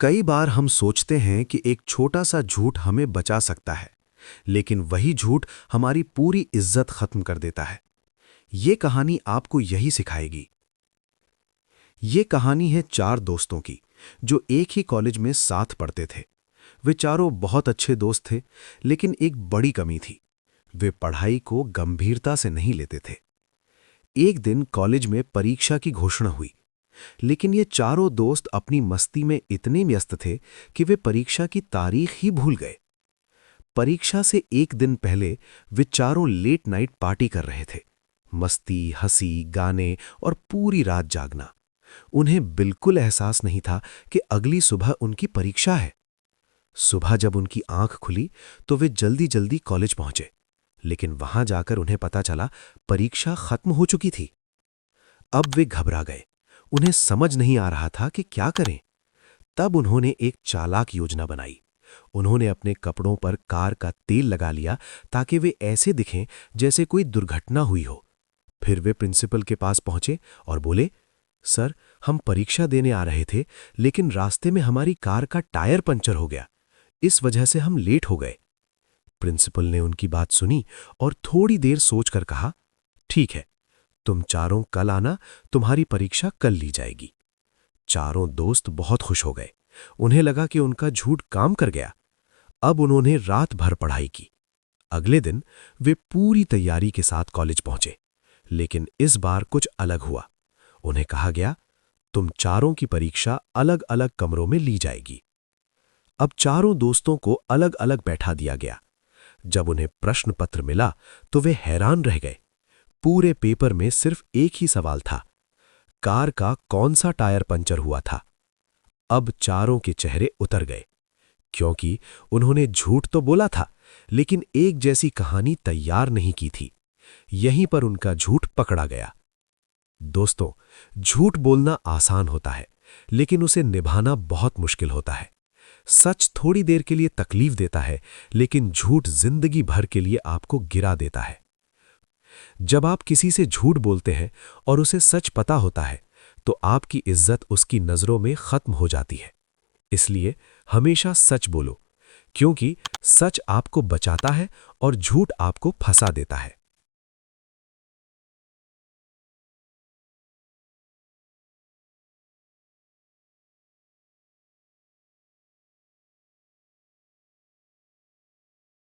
कई बार हम सोचते हैं कि एक छोटा सा झूठ हमें बचा सकता है, लेकिन वही झूठ हमारी पूरी इज्जत खत्म कर देता है। ये कहानी आपको यही सिखाएगी। ये कहानी है चार दोस्तों की, जो एक ही कॉलेज में साथ पढ़ते थे। वे चारों बहुत अच्छे दोस्त थे, लेकिन एक बड़ी कमी थी। वे पढ़ाई को गंभीरता से नहीं लेते थे। एक दिन कॉलेज में परीक्षा की घोषणा हुई, लेकिन ये चारों दोस्त अपनी मस्ती में इतने व्यस्त थे कि वे परीक्षा की तारीख ही भूल गए। परीक्षा से एक दिन पहले वे चारों लेट नाइट पार्टी कर रहे थे। मस्ती, हंसी, गाने और पूरी रात जागना। उन्हें बिल्कुल एहसास नहीं था कि अगली सुबह उनकी परीक्षा है। सुबह जब उनकी आंख खुली तो वे जल्दी जल्दी कॉलेज पहुंचे, लेकिन वहां जाकर उन्हें पता चला परीक्षा खत्म हो चुकी थी। अब वे घबरा गए। उन्हें समझ नहीं आ रहा था कि क्या करें। तब उन्होंने एक चालाक योजना बनाई। उन्होंने अपने कपड़ों पर कार का तेल लगा लिया ताकि वे ऐसे दिखें जैसे कोई दुर्घटना हुई हो। फिर वे प्रिंसिपल के पास पहुंचे और बोले, सर, हम परीक्षा देने आ रहे थे, लेकिन रास्ते में हमारी कार का टायर पंचर हो गया। इस वजह से हम लेट हो गए। प्रिंसिपल ने उनकी बात सुनी और थोड़ी देर सोचकर कहा, ठीक है, तुम चारों कल आना, तुम्हारी परीक्षा कल ली जाएगी। चारों दोस्त बहुत खुश हो गए। उन्हें लगा कि उनका झूठ काम कर गया। अब उन्होंने रात भर पढ़ाई की। अगले दिन वे पूरी तैयारी के साथ कॉलेज पहुंचे, लेकिन इस बार कुछ अलग हुआ। उन्हें कहा गया, तुम चारों की परीक्षा अलग अलग कमरों में ली जाएगी। अब चारों दोस्तों को अलग अलग बैठा दिया गया। जब उन्हें प्रश्न पत्र मिला तो वे हैरान रह गए। पूरे पेपर में सिर्फ एक ही सवाल था, कार का कौन सा टायर पंचर हुआ था। अब चारों के चेहरे उतर गए, क्योंकि उन्होंने झूठ तो बोला था, लेकिन एक जैसी कहानी तैयार नहीं की थी। यहीं पर उनका झूठ पकड़ा गया। दोस्तों, झूठ बोलना आसान होता है, लेकिन उसे निभाना बहुत मुश्किल होता है। सच थोड़ी देर के लिए तकलीफ देता है, लेकिन झूठ जिंदगी भर के लिए आपको गिरा देता है। जब आप किसी से झूठ बोलते हैं और उसे सच पता होता है, तो आपकी इज्जत उसकी नजरों में खत्म हो जाती है। इसलिए हमेशा सच बोलो, क्योंकि सच आपको बचाता है और झूठ आपको फंसा देता है।